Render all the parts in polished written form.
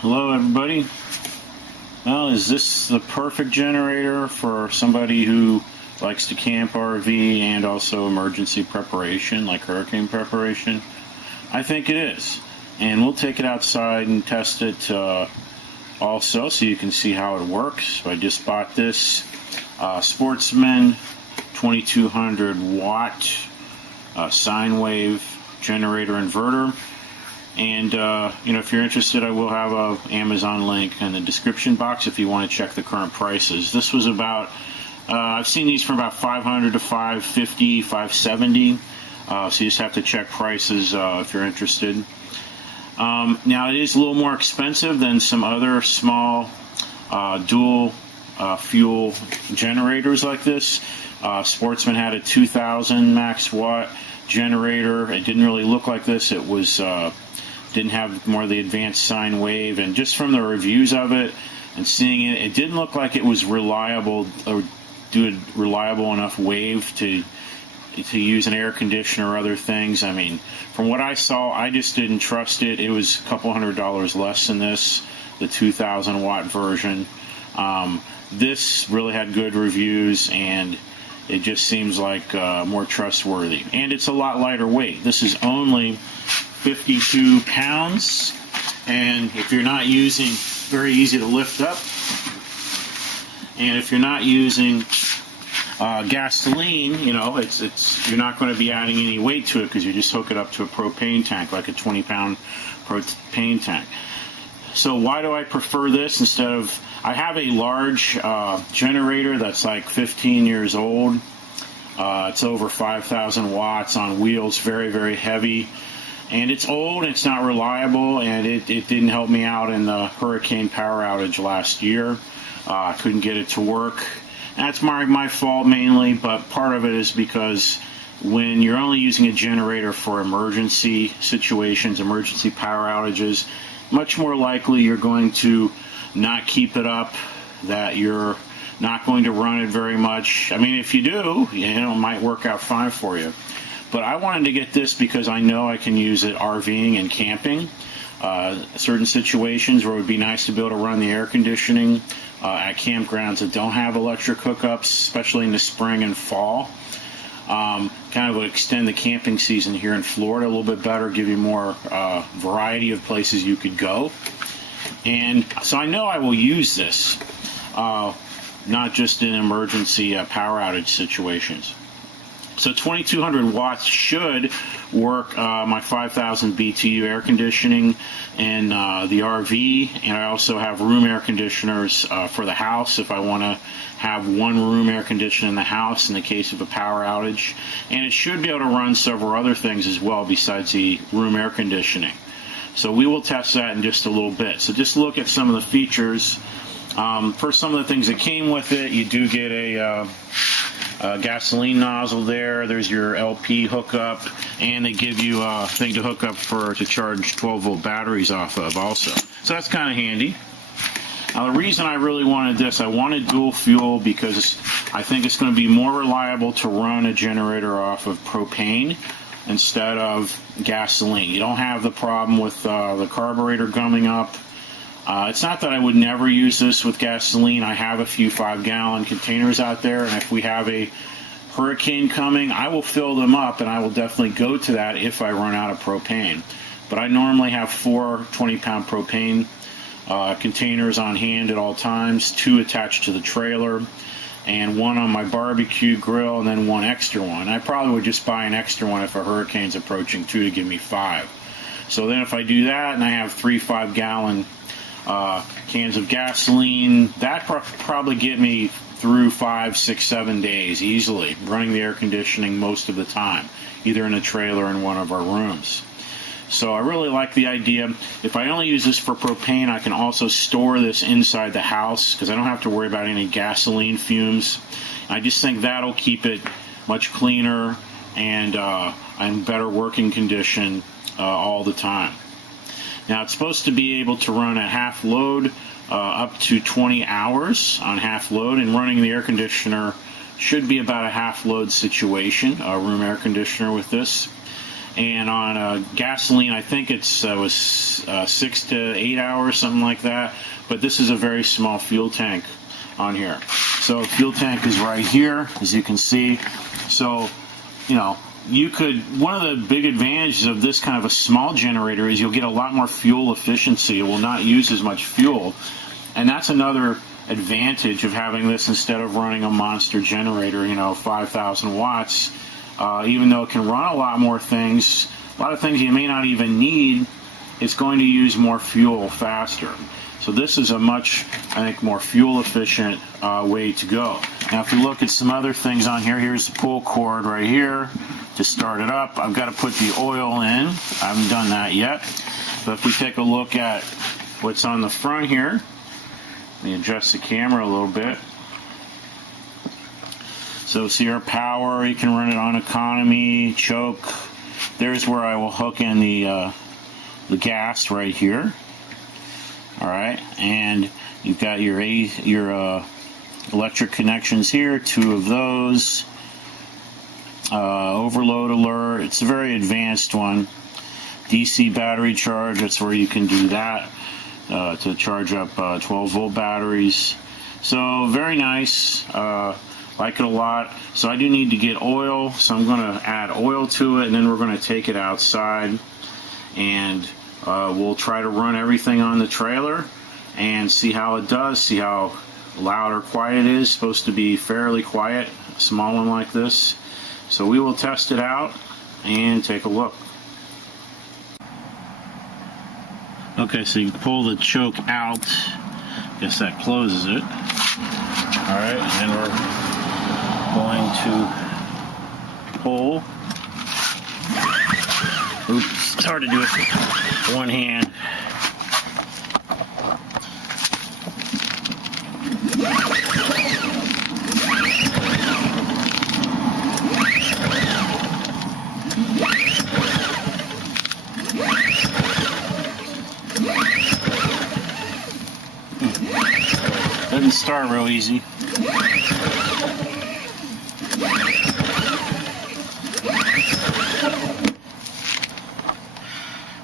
Hello everybody. Well, is this the perfect generator for somebody who likes to camp RV and also emergency preparation, like hurricane preparation? I think it is. And we'll take it outside and test it also so you can see how it works. I just bought this Sportsman 2200 watt sine wave generator inverter. And, if you're interested, I will have a Amazon link in the description box if you want to check the current prices. This was about, I've seen these for about $500 to $550, $570. So you just have to check prices if you're interested. Now, it is a little more expensive than some other small dual fuel generators like this. Sportsman had a 2000 max watt generator. It didn't really look like this. It was didn't have more of the advanced sine wave, and just from the reviews of it and seeing it, it didn't look like it was reliable or do a reliable enough wave to use an air conditioner or other things. I mean, from what I saw, I just didn't trust it. It was a couple $100 less than this, the 2000 watt version. This really had good reviews, and it just seems like more trustworthy. And it's a lot lighter weight. This is only 52 pounds, and if you're not using, very easy to lift up, and if you're not using gasoline, it's you're not going to be adding any weight to it because you just hook it up to a propane tank, like a 20-pound propane tank. So why do I prefer this instead of, I have a large generator that's like 15 years old. It's over 5,000 watts on wheels, very, very heavy. And it's old, and it's not reliable, and it didn't help me out in the hurricane power outage last year. I couldn't get it to work. That's my fault mainly, but part of it is because when you're only using a generator for emergency situations, emergency power outages, much more likely you're going to not keep it up, that you're not going to run it very much. I mean, if you do, it might work out fine for you. But I wanted to get this because I know I can use it RVing and camping. Certain situations where it would be nice to be able to run the air conditioning at campgrounds that don't have electric hookups, especially in the spring and fall. Kind of would extend the camping season here in Florida a little bit better, give you more variety of places you could go. And so I know I will use this, not just in emergency power outage situations. So 2200 watts should work my 5,000 BTU air conditioning in the RV, and I also have room air conditioners for the house if I want to have one room air conditioner in the house in the case of a power outage. And it should be able to run several other things as well besides the room air conditioning. So we will test that in just a little bit. So just look at some of the features. For some of the things that came with it, you do get a gasoline nozzle there. There's your LP hookup, and they give you a thing to hook up to charge 12-volt batteries off of also. So that's kind of handy. Now, the reason I really wanted this, I wanted dual fuel because I think it's going to be more reliable to run a generator off of propane instead of gasoline. You don't have the problem with the carburetor gumming up. It's not that I would never use this with gasoline. I have a few 5-gallon containers out there, and if we have a hurricane coming, I will fill them up, and I will definitely go to that if I run out of propane. But I normally have 4 20-pound propane containers on hand at all times, 2 attached to the trailer, and 1 on my barbecue grill, and then 1 extra one. I probably would just buy an extra one if a hurricane's approaching 2 to give me 5. So then if I do that, and I have 3 5-gallon cans of gasoline, that probably get me through 5, 6, 7 days easily, running the air conditioning most of the time, either in a trailer or in one of our rooms. So I really like the idea. If I only use this for propane, I can also store this inside the house because I don't have to worry about any gasoline fumes. I just think that'll keep it much cleaner and in better working condition all the time. Now, it's supposed to be able to run at half load up to 20 hours on half load, and running the air conditioner should be about a half load situation, a room air conditioner with this. and on gasoline, I think it was 6 to 8 hours, something like that. But this is a very small fuel tank on here. So fuel tank is right here, as you can see. So, you know, one of the big advantages of this kind of a small generator is you'll get a lot more fuel efficiency. It will not use as much fuel. And that's another advantage of having this instead of running a monster generator, 5,000 watts. Even though it can run a lot more things, a lot of things you may not even need, it's going to use more fuel faster. So this is a much, I think, more fuel efficient way to go. Now if you look at some other things on here, here's the pull cord right here to start it up. I've got to put the oil in. I haven't done that yet. But if we take a look at what's on the front here, let me adjust the camera a little bit. So see our power, you can run it on economy, choke. There's where I will hook in the gas right here. Alright, and you've got your electric connections here, 2 of those. Overload alert, it's a very advanced one. DC battery charge, that's where you can do that to charge up 12 volt batteries. So very nice, like it a lot. So I do need to get oil, so I'm going to add oil to it, and then we're going to take it outside, and we'll try to run everything on the trailer and see how it does, see how loud or quiet it is. It's supposed to be fairly quiet, a small one like this. So we will test it out and take a look. Okay, so you pull the choke out. Guess that closes it. Alright, and then we're going to pull. Oops, it's hard to do it with one hand. Doesn't start real easy.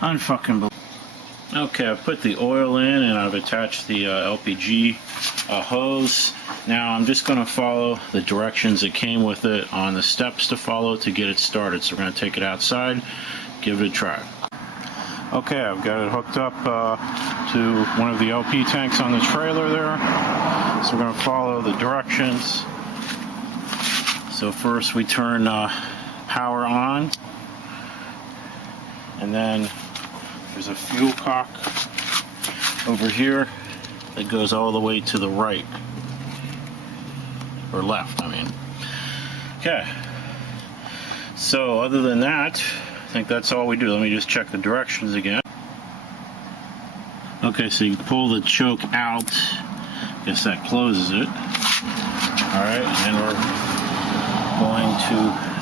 Unfucking believable. Okay, I've put the oil in and I've attached the LPG hose. Now I'm just going to follow the directions that came with it on the steps to follow to get it started. So we're going to take it outside, give it a try. Okay, I've got it hooked up to one of the LP tanks on the trailer there. So we're going to follow the directions. So first we turn power on, and then there's a fuel cock over here that goes all the way to the right, or left, I mean. Okay, so other than that, I think that's all we do. Let me just check the directions again. Okay, so you pull the choke out. Guess that closes it. Alright, and we're going to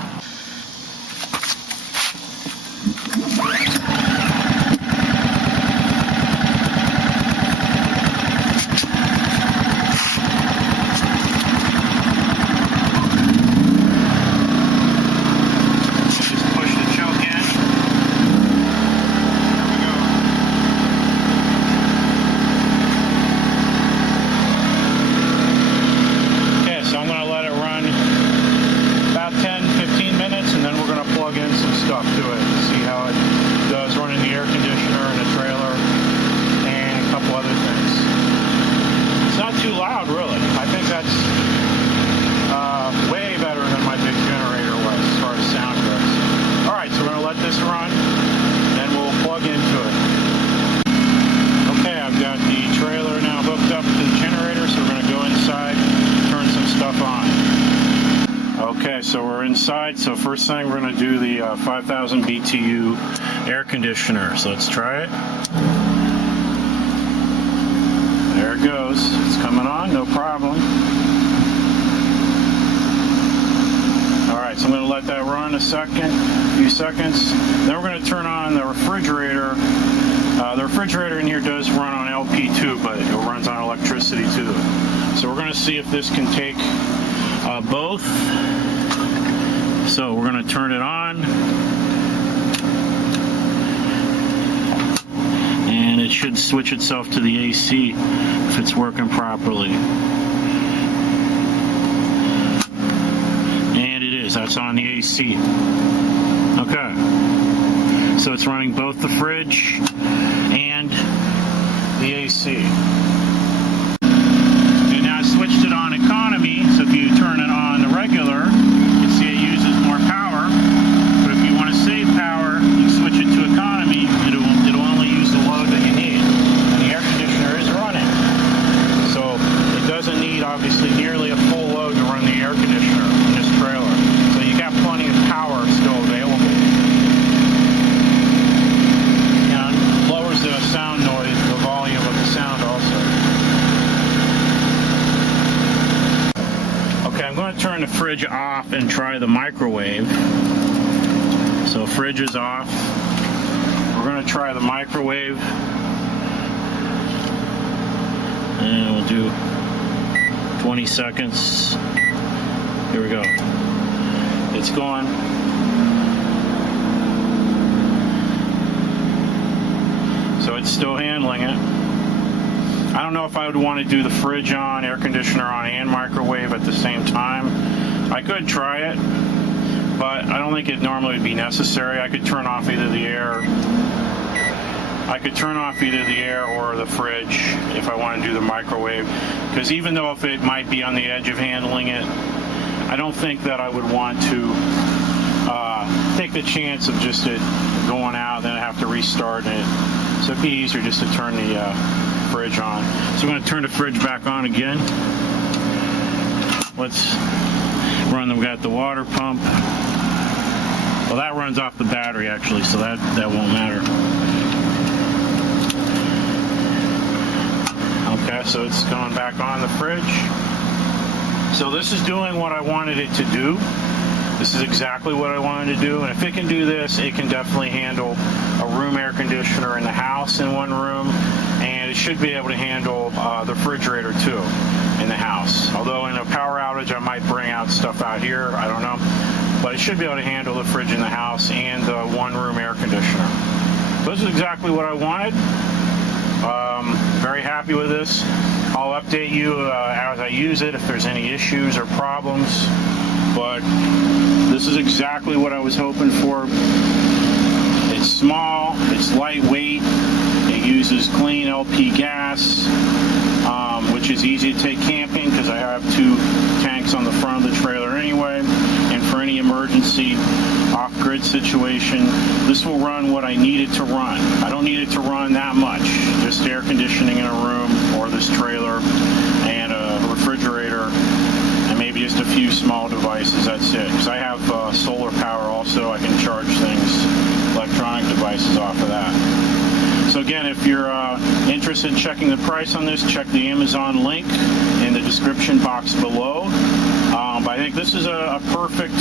so we're inside. So first thing, we're going to do the 5,000 BTU air conditioner. So let's try it. There it goes. It's coming on, no problem. Alright, so I'm going to let that run a few seconds. Then we're going to turn on the refrigerator. The refrigerator in here does run on LP too, but it runs on electricity too. So we're going to see if this can take both. So we're going to turn it on. should switch itself to the AC if it's working properly. And it is. That's on the AC. Okay. So it's running both the fridge and the AC. And now I switched it on economy, so if you turn it on the regular, you see it uses more power. But if you want to save power, you switch it to economy, it'll only use the load that you need. And the air conditioner is running. So it doesn't need, obviously, nearly a full load to run the air conditioner in this trailer. So you got plenty of power still available. The sound noise, the volume of the sound also. Okay, I'm going to turn the fridge off and try the microwave. So fridge is off. We're going to try the microwave. And we'll do 20 seconds. Here we go. It's going. So it's still handling it. I don't know if I would want to do the fridge on, air conditioner on, and microwave at the same time. I could try it, but I don't think it normally would be necessary. I could turn off either the air. I could turn off either the air or the fridge if I want to do the microwave. Because even though if it might be on the edge of handling it, I don't think that I would want to take the chance of just it going out, then I have to restart it. So it'd be easier just to turn the fridge on. So I'm going to turn the fridge back on again. Let's run. We got the water pump. Well, that runs off the battery actually, so that won't matter. Okay, so it's going back on the fridge. So this is doing what I wanted it to do. This is exactly what I wanted to do, and if it can do this, it can definitely handle a room air conditioner in the house in one room, and it should be able to handle the refrigerator too in the house. Although in a power outage, I might bring out stuff out here, I don't know, but it should be able to handle the fridge in the house and the one room air conditioner. So this is exactly what I wanted. Very happy with this. I'll update you as I use it if there's any issues or problems. But this is exactly what I was hoping for. It's small, it's lightweight, it uses clean LP gas, which is easy to take camping because I have 2 tanks on the front of the trailer anyway. And for any emergency off-grid situation, this will run what I need it to run. I don't need it to run that much, just air conditioning in a room or this trailer and a refrigerator. Maybe just a few small devices, that's it. Because I have solar power also, I can charge things, electronic devices off of that. So again, if you're interested in checking the price on this, check the Amazon link in the description box below. But I think this is a perfect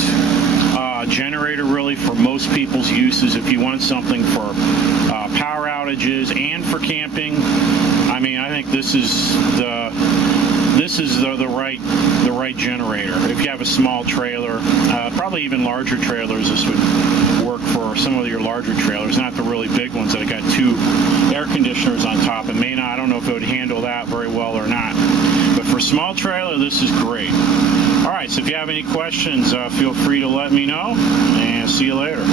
generator really for most people's uses. If you want something for power outages and for camping, I mean, I think this is the right generator. If you have a small trailer, probably even larger trailers, this would work for some of your larger trailers, not the really big ones that have got 2 air conditioners on top. It may not, I don't know if it would handle that very well or not. But for a small trailer, this is great. All right, so if you have any questions, feel free to let me know, and see you later.